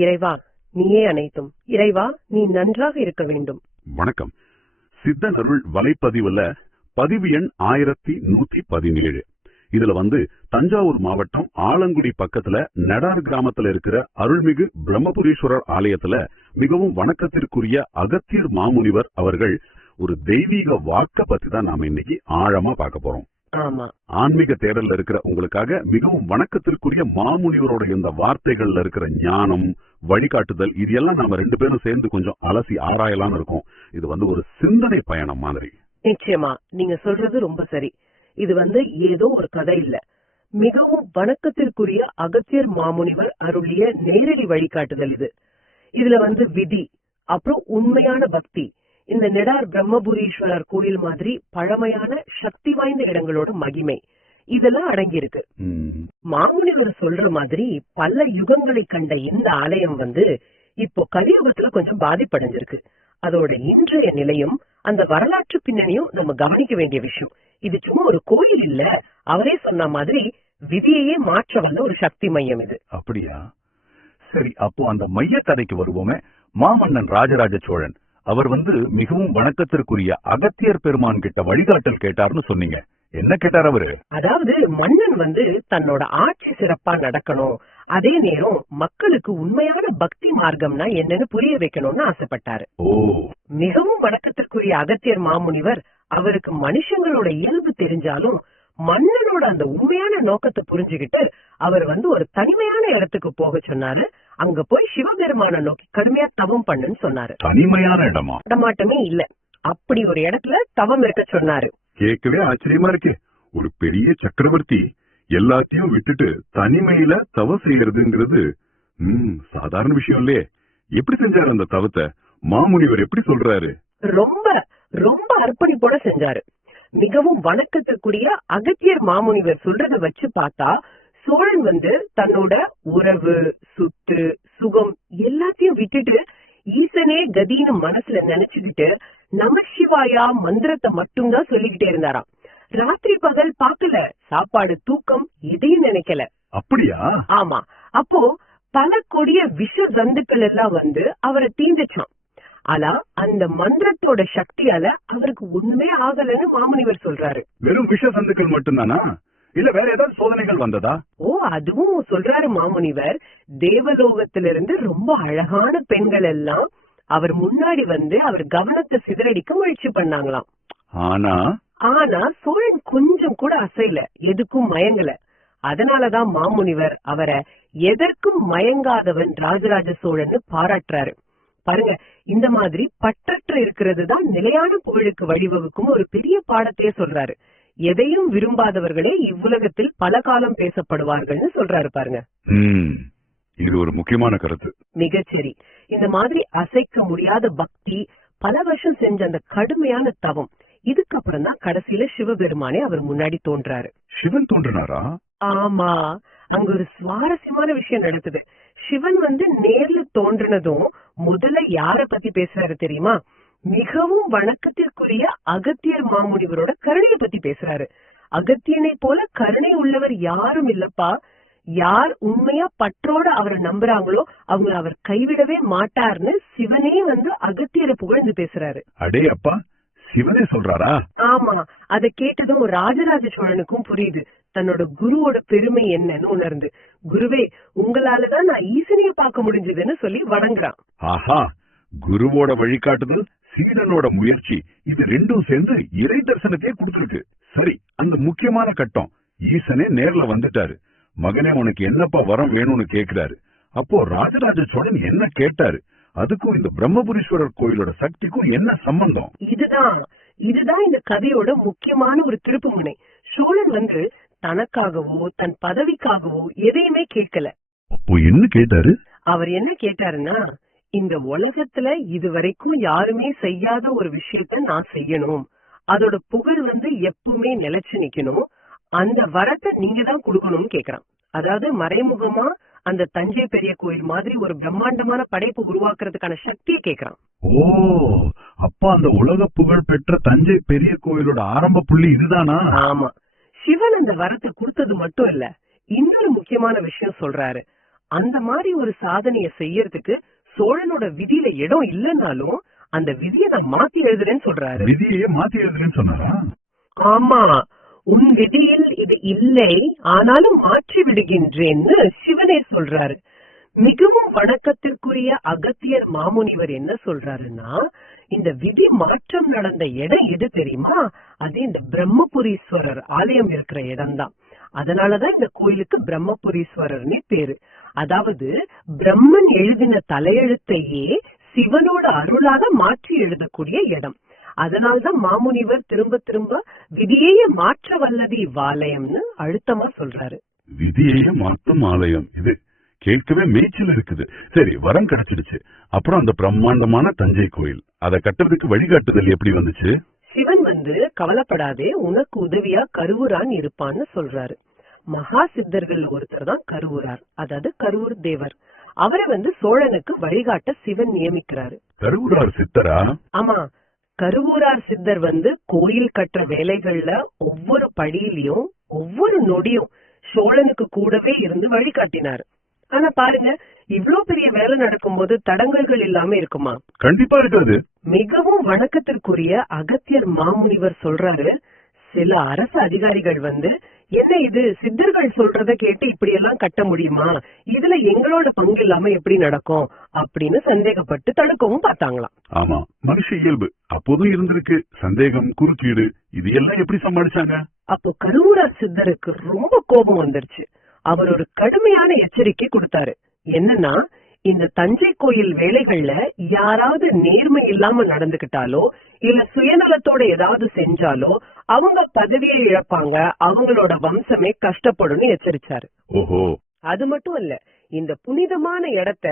இறைவா நீயே அனைத்தும். இறைவா நீ நன்றாக இருக்க வேண்டும். வணக்கம். சித்தனருள் வலைப்பதிவுல பதிவு எண் 1117. இதுல தஞ்சாவூர் மாவட்டம் ஆலங்குடி பக்கத்துல நடார் கிராமத்துல இருக்கிற அருள்மிகு பிரம்மபுரீஸ்வரர் ஆலயத்துல மிகவும் வணக்கத்திற்குரிய அகத்தியர் மாமுனிவர் அவர்கள் ஒரு தெய்வீக வாக்க பத்தி தான் நாம இன்னைக்கு ஆழமா பார்க்க போறோம். ஆன்மீக தேடல்ல இருக்கிற உங்களுக்காக மிகவும் வணக்கத்திற்குரிய மாமுனிவரோட இந்த வார்த்தைகள்ல இருக்கிற ஞானம், வழிகாட்டுதல், இது எல்லாம் நாம ரெண்டு பேரும் சேர்ந்து கொஞ்சம் அலசி ஆராயலாம்னு இருக்கோம். இது ஒரு சிந்தனை பயணம் மாதிரி. நிச்சயமா நீங்க சொல்றது ரொம்ப சரி. இது ஏதோ ஒரு கதை இல்ல, மிகவும் வணக்கத்திற்குரிய அகத்தியர் மாமுனிவர் அருளிய நேரடி வழிகாட்டுதல். இதுல விதி, அப்புறம் உண்மையான பக்தி, இந்த நெடார் பிரம்மபுரீஸ்வரர் கோயில் மாதிரி பழமையான சக்தி வாய்ந்த இடங்களோட மகிமை, இதெல்லாம் அடங்கியிருக்கு. மாமுனிவர் சொல்ற மாதிரி பல யுகங்களை கண்ட இந்த ஆலயம் இப்போ கலியுகத்துல கொஞ்சம் பாதிப்படைஞ்சிருக்கு. அதோட இன்றைய நிலையும் அந்த வரலாற்று பின்னணியும் நம்ம கவனிக்க வேண்டிய விஷயம். இது சும்மா ஒரு கோயில் இல்ல, அவரே சொன்ன மாதிரி விதியையே மாற்ற வந்த ஒரு சக்தி மையம் இது. அப்படியா? சரி, அப்போ அந்த மைய கதைக்கு வருவோமே. மாமன்னன் ராஜராஜ சோழன் அவர் மிகவும் வணக்கத்திற்குரிய அகத்தியர் பெருமான் கிட்ட வழிகாட்டல் கேட்டார்னு சொன்னீங்க. என்ன கேட்டார் அவரு? அதாவது மன்னன் தன்னோட ஆட்சி சிறப்பா நடக்கணும், அதே நேரம் மக்களுக்கு உண்மையான பக்தி மார்க்கம்னா என்னன்னு புரிய வைக்கணும்னு ஆசைப்பட்டாரு. மிகவும் வணக்கத்திற்குரிய அகத்தியர் மாமுனிவர் அவருக்கு மனுஷங்களோட இயல்பு தெரிஞ்சாலும் மன்னனோட அந்த உண்மையான நோக்கத்தை புரிஞ்சுகிட்டு அவர் ஒரு தனிமையான இடத்துக்கு போக சொன்னாரு. அங்க போய் சிவபெருமான நோக்கி கடுமையா தவம் பண்ணுன்னு சொன்னாரு. தனிமையான இடமாட்டமே இல்ல, அப்படி ஒரு இடத்துல தவம் இருக்க சொன்னாரு. கேட்கவே ஆச்சரியமா இருக்கு. ஒரு பெரிய சக்கரவர்த்தி எல்லாத்தையும் விட்டுட்டு தனிமையில தவம் செய்யறதுங்கிறது சாதாரண விஷயம் இல்லையே. எப்படி செஞ்சாரு அந்த தவத்தை? மாமுனிவர் எப்படி சொல்றாரு? ரொம்ப ரொம்ப அர்ப்பணிப்போட செஞ்சாரு. மிகவும் வணக்கத்திற்குரிய அகத்தியர் மாமுனிவர் சொல்றத வச்சு பார்த்தா சோழன் தன்னோட உறவு, சுத்து, சுகம் எல்லாத்தையும் விட்டுட்டு ஈசனே கதின்னு மனசுல நினைச்சுக்கிட்டு நமசிவாயா மந்திரத்தை மட்டும்தான் சொல்லிக்கிட்டே இருந்தாராம். ராத்திரி பகல் பாக்கல, சாப்பாடு, தூக்கம் எதையும் நினைக்கல. அப்படியா? ஆமா. அப்போ பல கொடிய விஷ ஜந்துக்கள் எல்லாம் அவரை தீந்துச்சான். ஆனா அந்த மந்திரத்தோட சக்தியால அவருக்கு ஒண்ணுமே ஆகலன்னு மாமுனிவர் சொல்றாரு. வெறும் விஷ ஜந்துக்கள் மட்டும்தானா, இல்ல வேற ஏதாவது சோதனைகள் வந்ததா? அதுவும் சொல்றாரு மாமுனிவர். தேவலோகத்திலிருந்து ரொம்ப அழகான பெண்கள் எல்லாம் அவர் முன்னாடி அவர் கவனத்தை சிதறடிக்க முயற்சி பண்ணாங்களாம். ஆனா சோழன் கொஞ்சம் கூட அசைல, எதுக்கும் மயங்கல. அதனாலதான் மாமுனிவர் அவரை எதற்கும் மயங்காதவன் ராஜராஜ சோழன்னு பாராட்டுறாரு. பாருங்க, இந்த மாதிரி பற்றற்று இருக்கிறது தான் நிலையான புகழுக்கு வழிவகுக்கும் ஒரு பெரிய பாடத்தையே சொல்றாரு. எதையும் விரும்பாதவர்களே இவ்வுலகத்தில் பல காலம் பேசப்படுவார்கள்னு சொல்றாரு. பாருங்க, இது ஒரு முக்கியமான கருத்து. மிகச்சரி. இந்த மாதிரி அசைக்க முடியாத பக்தி, பல வருஷம் செஞ்ச அந்த கடுமையான தவம், இதுக்கப்புறம் தான் கடைசியில சிவபெருமானே அவர் முன்னாடி தோன்றாரு. சிவன் தோன்றினாரா? ஆமா. அங்க ஒரு சுவாரஸ்யமான விஷயம் நடக்குது. சிவன் நேர்ல தோன்றினதும் முதல்ல யார பத்தி பேசுறாரு தெரியுமா? மிகவும் வணக்கத்திற்குரிய அகத்தியர் மாமுனிவரோட கருணைய பத்தி பேசுறாரு. அகத்தியனை போல கருணை உள்ளவர் யாரும் இல்லப்பா. யார் உண்மையா பற்றோட அவரை நம்புறாங்களோ அவங்க அவர் கைவிடவே மாட்டார்னு சிவனே அகத்தியரை புகழ்ந்து பேசுறாரு. அடே அப்பா, சிவனே சொல்றாரா? ஆமா. அதை கேட்டதும் ராஜராஜ சோழனுக்கும் புரியுது தன்னோட குருவோட பெருமை என்னன்னு உணர்ந்து, குருவே உங்களாலதான் நான் ஈசனைய பார்க்க முடிஞ்சதுன்னு சொல்லி வணங்குறான். ஆஹா, குருவோட வழிகாட்டுதல், சீடனோட முயற்சி, இது ரெண்டும் சேர்ந்து இறை தரிசனத்தையே கொடுத்துருக்கு. சரி, அந்த முக்கியமான கட்டம், ஈசனே நேர்ல வந்துட்டாரு. மகனே, உனக்கு என்னப்பா வரம் வேணும்னு கேக்குறாரு. அப்போ ராஜராஜ சோழன் என்ன கேட்டாரு? அதுக்கும் இந்த பிரம்மபுரீஸ்வரர் கோயிலோட சக்திக்கும் என்ன சம்பந்தம்? இதுதான் இந்த கதையோட முக்கியமான ஒரு திருப்பு முனை. சோழன் தனக்காகவோ தன் பதவிக்காகவோ எதையுமே கேட்கல. அப்போ என்ன கேட்டாரு? அவர் என்ன கேட்டாருன்னா, இந்த உலகத்துல இதுவரைக்கும் யாருமே செய்யாத ஒரு விஷயத்த நான் செய்யணும், அதோட புகழ் எப்பவுமே நிலைச்சு நிக்கணும், அந்த வரத்தை நீங்க தான் கொடுக்கணும்னு கேக்குறான். அதாவது மறைமுகமா அந்த தஞ்சை பெரிய கோயில் மாதிரி ஒரு பிரம்மாண்டமான படைப்பு உருவாக்குறதுக்கான சக்தியை கேக்குறான். அப்ப அந்த உலக புகழ் பெற்ற தஞ்சை பெரிய கோயிலோட ஆரம்ப புள்ளி இதுதானா? ஆமா. சிவன் அந்த வரத்தை கொடுத்தது மட்டும் இல்ல, இன்னொரு முக்கியமான விஷயம் சொல்றாரு. அந்த மாதிரி ஒரு சாதனைய செய்யறதுக்கு சோழனோட விதியில இடம் இல்லைன்னாலும் அந்த விதியை நான் மாத்தி எழுதுறேன்னு சொல்றாரு. விதியே மாத்தி எழுதுறேன்னு சொன்னாரா? ஆமா, உன் விதியில் இது இல்லை, ஆனாலும் மாற்றி விடுகின்றேன்னு சிவனே சொல்றாரு. மிகவும் வணக்கத்திற்குரிய அகத்தியர் மாமுனிவர் என்ன சொல்றாருன்னா, இந்த விதி மாற்றம் நடந்த இடம் எது தெரியுமா? அது இந்த பிரம்மபுரீஸ்வரர் ஆலயம் இருக்கிற இடம்தான். அதனாலதான் இந்த கோயிலுக்கு பிரம்மபுரீஸ்வரர்னு பேரு. அதாவது பிரம்மன் எழுதின தலையெழுத்தையே சிவனோட அருளாக மாற்றி எழுதக்கூடிய இடம். அதனால்தான் மாமுனிவர் திரும்ப திரும்ப விதியையே மாற்ற வல்லது இவ்வாலயம்னு அழுத்தமா சொல்றாரு. விதியையே மாற்றும் ஆலயம் இது கேட்கவே மேய்ச்சல் இருக்குது. சரி, வரம் கிடைச்சிடுச்சு. அப்புறம் அந்த பிரம்மாண்டமான தஞ்சை கோயில், அதை கட்டுறதுக்கு வழிகாட்டுதல் எப்படி வந்துச்சு? சிவன் கவலைப்படாதே, உனக்கு உதவியா கருவூரான் இருப்பான்னு சொல்றாரு. மகா சித்தர்கள் ஒருத்தர் தான் கருவூரார், அதாவது கருவூர் தேவர். அவரை சோழனுக்கு வழிகாட்ட சிவன் நியமிக்கிறாரு. கருவூரார் சித்தரா? ஆமா, கருவூரார் சித்தர் கோயில் கட்டுற வேலைகள்ல ஒவ்வொரு படியிலையும் ஒவ்வொரு நொடியும் சோழனுக்கு கூடவே இருந்து வழிகாட்டினாரு. ஆனா பாருங்க, இவ்ளோ பெரிய வேலை நடக்கும் போது தடங்கல்கள் இல்லாம இருக்குமா? கண்டிப்பா இருக்காது. மிகவும் வணக்கத்திற்குரிய அகத்தியர் மாமுனிவர் சொல்றாரு, சில அரசு அதிகாரிகள் என்ன இது சித்தர்கள் சொல்றத கேட்டு இப்படி எல்லாம் கட்ட முடியுமா, இதுல எங்களோட பங்கு இல்லாம எப்படி நடக்கும் அப்படின்னு சந்தேகப்பட்டு தடுக்கவும் பார்த்தாங்களாம். ஆமா, மனுஷ இயல்பு அப்போதும் இருந்திருக்கு. சந்தேகம், குறுக்கீடு, இது எல்லாம் எப்படி சமாளிச்சாங்க? அப்போ கருவூரார் சித்தருக்கு ரொம்ப கோபம் வந்துருச்சு. அவர் ஒரு கடுமையான எச்சரிக்கை கொடுத்தாரு. என்னன்னா, இந்த தஞ்சை கோயில் வேலைகள்ல யாராவது நேர்மை இல்லாம நடந்துகிட்டாலோ இல்ல சுயநலத்தோட ஏதாவது செஞ்சாலோ அவங்க பதவியை இழப்பாங்க, அவங்களோட வம்சமே கஷ்டப்படும் எச்சரிச்சாரு. ஓஹோ, அது மட்டும் இல்ல, இந்த புனிதமான இடத்த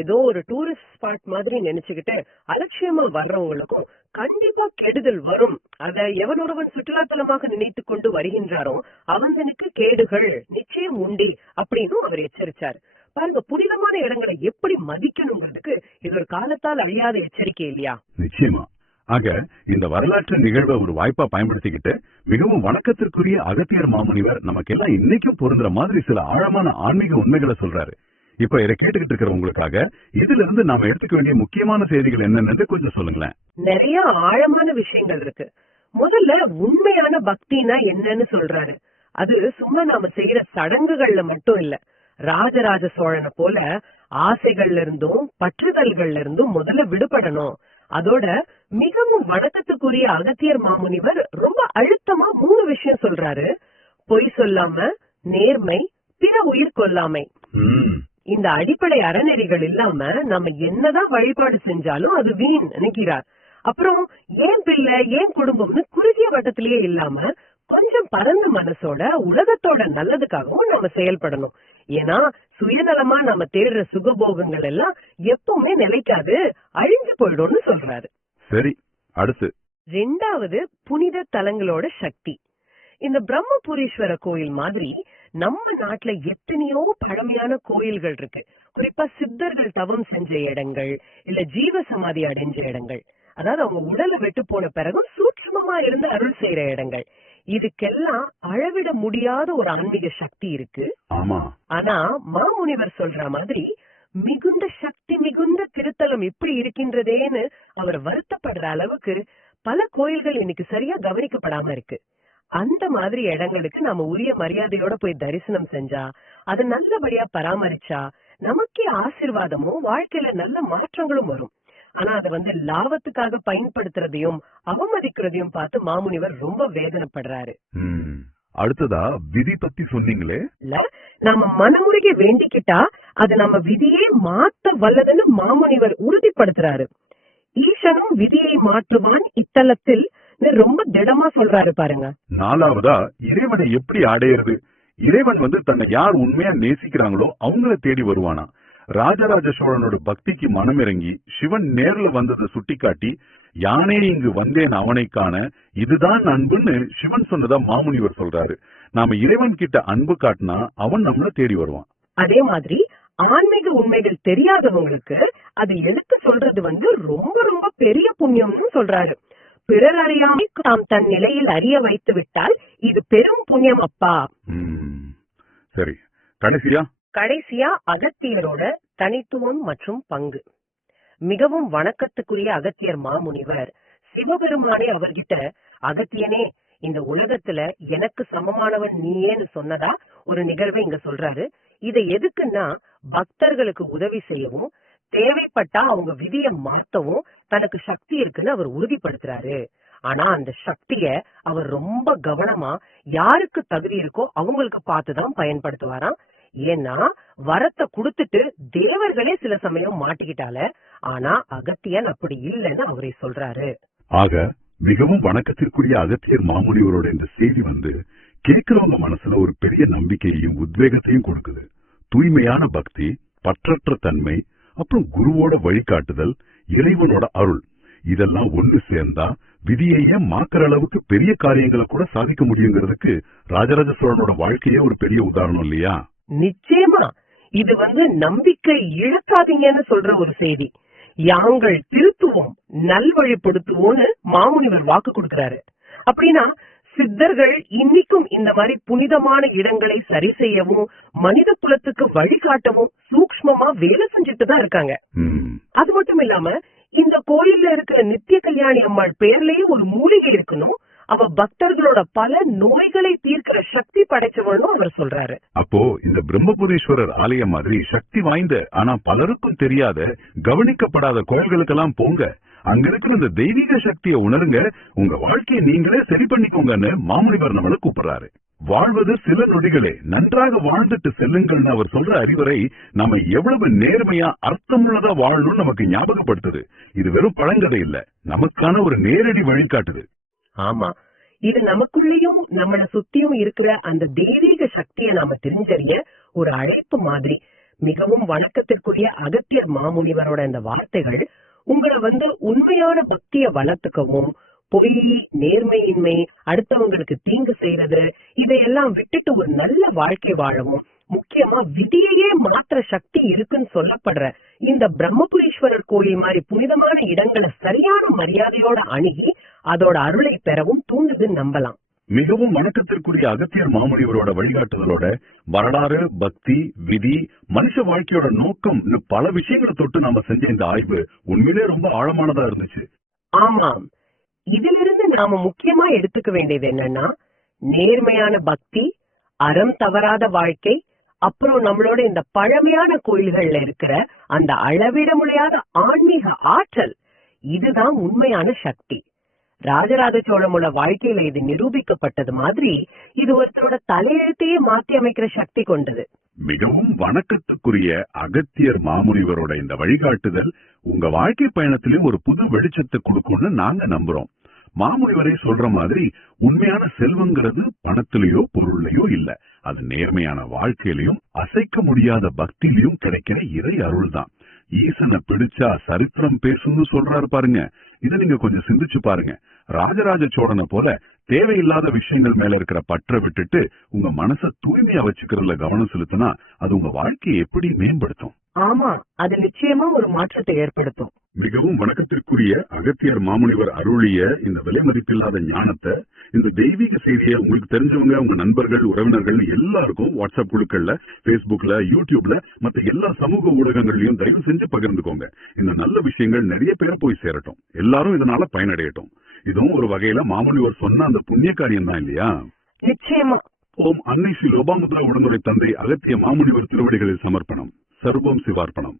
ஏதோ ஒரு டூரிஸ்ட் ஸ்பாட் மாதிரி நினைச்சுக்கிட்டு அலட்சியமா வர்றவங்களுக்கும் கண்டிப்பா கெடுதல் வரும். அத எவனொருவன் சுற்றுலாத்தலமாக நினைத்து கொண்டு வருகின்றாரோ அவனுக்கு கேடுகள் நிச்சயம் உண்டு அப்படின்னு அவர் எச்சரிச்சாரு. பாருங்க, புனிதமான இடங்களை எப்படி மதிக்கணுங்கிறதுக்கு இது ஒரு காலத்தால் அழியாத எச்சரிக்கை இல்லையா? நிச்சயமா. ஆக இந்த வரலாற்று நிகழ்வை ஒரு வாய்ப்பா பயன்படுத்திக்கிட்டு மிகவும் வணக்கத்திற்குரிய அகத்தியர் மாமுனிவர் நமக்கு எல்லாம் இன்னைக்கும் பொருந்துற மாதிரி சில ஆழமான ஆன்மீக உண்மைகளை சொல்றாரு. இப்ப இதை கேட்டுக்கிட்டு இருக்கிற உங்களுக்காக இதுல இருந்து நாம எடுத்துக்க வேண்டிய முக்கியமான செய்திகள் என்னன்னு கொஞ்சம் சொல்லுங்களேன். நிறைய ஆழமான விஷயங்கள் இருக்கு. முதல்ல உண்மையான பக்தினா என்னன்னு சொல்றாரு. அது சும்மா நாம செய்யற சடங்குகள்ல மட்டும் இல்ல, ராஜராஜ சோழனை போல ஆசைகள்ல இருந்தும் பற்றுதல்கள்ல இருந்தும் முதல்ல விடுபடணும். அதோட மிகவும் வணக்கத்துக்குரிய அகத்தியர் மாமுனிவர் ரொம்ப அழுத்தமா 3 விஷயம் சொல்றாரு. பொய் சொல்லாம, நேர்மை, பிற உயிர் கொல்லாமை. இந்த அடிப்படை அறநெறிகள் இல்லாம நம்ம என்னதான் வழிபாடு செஞ்சாலும் அது வீண் நினைக்கிறார். அப்புறம் ஏன் பிள்ளை ஏன் குடும்பம்னு குறுகிய வட்டத்திலேயே இல்லாம கொஞ்சம் பரந்த மனசோட உலகத்தோட நல்லதுக்காகவும் நம்ம செயல்படணும். ஏன்னா சுயநலமா நம்ம தேடுற சுகபோகங்கள் எல்லாம் எப்பவுமே நிலைக்காது, அழிஞ்சு போயிடும்னு சொல்றாரு. சரி, அடுத்து 2வது புனித தலங்களோட சக்தி. இந்த பிரம்மபுரீஸ்வர கோயில் மாதிரி நம்ம நாட்டுல எத்தனையோ பழமையான கோயில்கள் இருக்கு. குறிப்பா சித்தர்கள் தவம் செஞ்ச இடங்கள், இல்ல ஜீவ சமாதி அடைஞ்ச இடங்கள், அதாவது அவங்க உடலை விட்டு போன பிறகு சூட்சுமமா இருந்து அருள் செய்யற இடங்கள். இதுக்கெல்லாம் அளவிட முடியாத ஒரு ஆன்மீக சக்தி இருக்கு. ஆனா மாமுனிவர் சொல்ற மாதிரி மிகுந்த சக்தி மிகுந்த திருத்தலம் இப்படி இருக்கின்றதேன்னு அவர் வருத்தப்படுற அளவுக்கு பல கோயில்கள் இன்னைக்கு சரியா கவனிக்கப்படாம இருக்கு. அந்த மாதிரி இடங்களுக்கு நாம உரிய மரியாதையோட போய் தரிசனம் செஞ்சா, அது நல்லபடியா பராமரிச்சா நமக்கே ஆசீர்வாதமும் வாழ்க்கையில நல்ல மாற்றங்களும் வரும். ஆனா அதை லாபத்துக்காக பயன்படுத்துறதையும் அவமதிக்கிறதையும் பார்த்து மாமுனிவர் ரொம்ப வேதனைப்படுறாரு. அடுத்ததா விதி பத்தி சொன்னீங்களே, நம்ம மனமுருகி வேண்டிக்கிட்டா அது நம்ம விதியே மாத்த வல்லதுன்னு மாமுனிவர் உறுதிப்படுத்துறாரு. ஈசனும் விதியை மாற்றுவான் இத்தலத்தில் ரொம்ப திடமா சொல்றாரு பாருங்க. 4வதா இறைவனை எப்படி அடையிறது? இறைவன் தன்னை யார் உண்மையா நேசிக்கிறாங்களோ அவங்கள தேடி வருவானா. ராஜராஜ சோழனோட பக்திக்கு மனமிறங்கி சிவன் நேர்ல வந்ததை சுட்டிக்காட்டி, யானே இங்கு வந்தேன் அவனை காண, இதுதான் அன்புன்னு சிவன் சொன்னதா மாமுனிவர் சொல்றாரு. நாம இறைவன் கிட்ட அன்பு காட்டினா அவன் நம்மள தேடி வருவான். அதே மாதிரி ஆன்மீக உண்மைகள் தெரியாதவங்களுக்கு அது எடுத்து சொல்றது ரொம்ப ரொம்ப பெரிய புண்ணியம்னு சொல்றாரு. பிறர் அறியாமை தாம் தன் நிலையில் அறிய வைத்து விட்டால் இது பெரும் புண்ணியம் அப்பா. சரி, கடைசியா கடைசியா அகத்தியரோட தனித்துவம் மற்றும் பங்கு. மிகவும் வணக்கத்துக்குரிய அகத்தியர் மாமுனிவர் சிவபெருமானே அவர்கிட்ட, அகத்தியனே, இந்த உலகத்துல எனக்கு சமமானவன் நீயேன்னு சொன்னதா ஒரு நிகழ்வை இங்க சொல்றாரு. இதை எதுக்குன்னா பக்தர்களுக்கு உதவி செய்யவும், தேவைப்பட்டா அவங்க விதியை மாத்தவும் தனக்கு சக்தி இருக்குன்னு அவர் உறுதிப்படுத்துறாரு. ஆனா அந்த சக்திய அவர் ரொம்ப கவனமா யாருக்கு தகுதி இருக்கோ அவங்களுக்கு பார்த்துதான் பயன்படுத்துவாராம். ஏன்னா வரத்தை கொடுத்துட்டு தேவர்களே சில சமயம் மாட்டிக்கிட்டால, ஆனா அகத்தியன் அப்படி இல்லைன்னு அவரே சொல்றாரு. ஆக மிகவும் வணக்கத்திற்குரிய அகத்தியர் மாமுனிவரோட இந்த செய்தி கேட்கிறவங்க மனசுல ஒரு பெரிய நம்பிக்கையையும் உத்வேகத்தையும் கொடுக்குது. தூய்மையான பக்தி, பற்றற்ற தன்மை, அப்புறம் குருவோட வழிகாட்டுதல், இறைவனோட அருள், இதெல்லாம் ஒண்ணு சேர்ந்தா விதியையே மாக்கிற அளவுக்கு பெரிய காரியங்களை கூட சாதிக்க முடியுங்கிறதுக்கு ராஜராஜ சோழனோட வாழ்க்கையே ஒரு பெரிய உதாரணம் இல்லையா? நிச்சயமா இது நம்பிக்கை இழக்காதீங்கன்னு சொல்ற ஒரு செய்தி. யாங்கள் திருத்துவோம், நல்வழிப்படுத்துவோம்னு மாமுனிவர் வாக்கு கொடுக்கிறாரு. அப்படின்னா சித்தர்கள் இன்னைக்கும் இந்த மாதிரி புனிதமான இடங்களை சரி செய்யவும், மனித குலத்துக்கு வழிகாட்டவும் சூக்ஷ்மமா வேலை செஞ்சுட்டு தான் இருக்காங்க. அது மட்டும் இல்லாம இந்த கோயில்ல இருக்கிற நித்திய கல்யாணி அம்மாள் பேர்லயும் ஒரு மூலிகை இருக்கணும். அவ பக்தர்களோட பல நோய்களை தீர்க்கிற சக்தி படைச்சவள்னு அவர் சொல்றாரு. அப்போ இந்த பிரம்மபுரீஸ்வரர் ஆலயம் மாதிரி சக்தி வாய்ந்த ஆனா பலருக்கும் தெரியாத, கவனிக்கப்படாத கோயில்களுக்கெல்லாம் போங்க. அங்க இருக்கிற இந்த தெய்வீக சக்தியை உணருங்க, உங்க வாழ்க்கையை நீங்களே சரி பண்ணிக்கோங்கன்னு மாமுனிவர் நம்மள கூப்பிடுறாரு. வாழ்வது சில நொடிகளே, நன்றாக வாழ்ந்துட்டு செல்லுங்கள்னு அவர் சொல்ற அறிவுரை நம்ம எவ்வளவு நேர்மையா அர்த்தமுள்ளதா வாழணும்னு நமக்கு ஞாபகப்படுத்துது. இது வெறும் பழங்கதை இல்ல, நமக்கான ஒரு நேரடி வழிகாட்டுது. ஆமா, இது நமக்குள்ளேயும் நம்மள சுத்தியும் இருக்கிற அந்த தெய்வீக சக்தியை நாம தெரிஞ்சறிய ஒரு அழைப்பு மாதிரி. மிகவும் வணக்கத்திற்குரிய அகத்தியர் மாமுனிவரோட இந்த வார்த்தைகள் உங்களை உண்மையான பக்திய வளர்த்துக்கவும், பொய், நேர்மையின்மை, அடுத்தவங்களுக்கு தீங்கு செய்யறது, இதையெல்லாம் விட்டுட்டு ஒரு நல்ல வாழ்க்கை வாழவும், முக்கியமா விதியையே மாற்ற சக்தி இருக்குன்னு சொல்லப்படுற இந்த பிரம்மபுரீஸ்வரர் கோயில் மாதிரி புனிதமான இடங்களை சரியான மரியாதையோட அணுகி அதோட அருளை பெறவும் தூண்டுது நம்பலாம். மிகவும் வணக்கத்திற்குரிய அகத்தியர் மாமுனிவரோட வழிகாட்டுதலோட வரலாறு, பக்தி, விதி, மனுஷ வாழ்க்கையோட நோக்கம், பல விஷயங்களை தொட்டு நாம செஞ்ச இந்த ஆய்வு உண்மையிலே ரொம்ப ஆழமானதா இருந்துச்சு. ஆமாம், இதிலிருந்து நாம முக்கியமா எடுத்துக்க வேண்டியது என்னன்னா, நேர்மையான பக்தி, அறம் தவறாத வாழ்க்கை, அப்புறம் நம்மளோட இந்த பழமையான கோயில்கள்ல இருக்கிற அந்த அளவிட முடியாத ஆன்மீக ஆற்றல், இதுதான் உண்மையான சக்தி. ராஜராஜ சோழனோட வாழ்க்கையில இது நிரூபிக்கப்பட்டது மாதிரி இது ஒருத்தரோட தலையெழுத்தையே மாற்றி அமைக்கிற சக்தி கொண்டது. மிகவும் வணக்கத்துக்குரிய அகத்தியர் மாமுனிவரோட இந்த வழிகாட்டுதல் உங்க வாழ்க்கை பயணத்திலும் ஒரு புது வெளிச்சத்தை கொடுக்கும்னு நாங்க நம்புறோம். மாமுனிவரை சொல்ற மாதிரி உண்மையான செல்வங்கிறது பணத்திலேயோ பொருள்லயோ இல்ல, அது நேர்மையான வாழ்க்கையிலையும் அசைக்க முடியாத பக்தியிலையும் கிடைக்கிற இறை அருள் தான். ஈசனை பிடிச்சா சரித்திரம் பேசுன்னு சொல்றாரு பாருங்க. இதை நீங்க கொஞ்சம் சிந்திச்சு பாருங்க. ராஜராஜ சோழனை போல தேவையில்லாத விஷயங்கள் மேல இருக்கிற பற்ற விட்டுட்டு உங்க மனசை தூய்மையா வச்சுக்கிறதுல கவனம் செலுத்தினா அது உங்க வாழ்க்கையை எப்படி மேம்படுத்தும்? ஆமா, அது நிச்சயமா ஒரு மாற்றத்தை ஏற்படுத்தும். மிகவும் வணக்கத்திற்குரிய அகத்தியர் மாமுனிவர் அருளிய இந்த விலை மதிப்பில்லாத ஞானத்தை, இந்த தெய்வீக செய்தியை உங்களுக்கு தெரிஞ்சவங்க, உங்க நண்பர்கள், உறவினர்கள் எல்லாருக்கும் வாட்ஸ்அப் குழுக்கள்ல, பேஸ்புக்ல, யூடியூப்ல, மற்ற எல்லா சமூக ஊடகங்களையும் தயவு செஞ்சு பகிர்ந்துக்கோங்க. இந்த நல்ல விஷயங்கள் நிறைய பேரை போய் சேரட்டும், எல்லாரும் இதனால பயனடையட்டும். இதுவும் ஒரு வகையில மாமுனிவர் சொன்ன அந்த புண்ணிய காரியம் தான் இல்லையா? நிச்சயமா. ஓம் அன்னை ஸ்ரீ லோபாமுத்ரா உடனுடைய தந்தை அகத்திய மாமுனிவர் திருவடிகளில் சமர்ப்பணம். சர்வம் சிவார்ப்பணம்.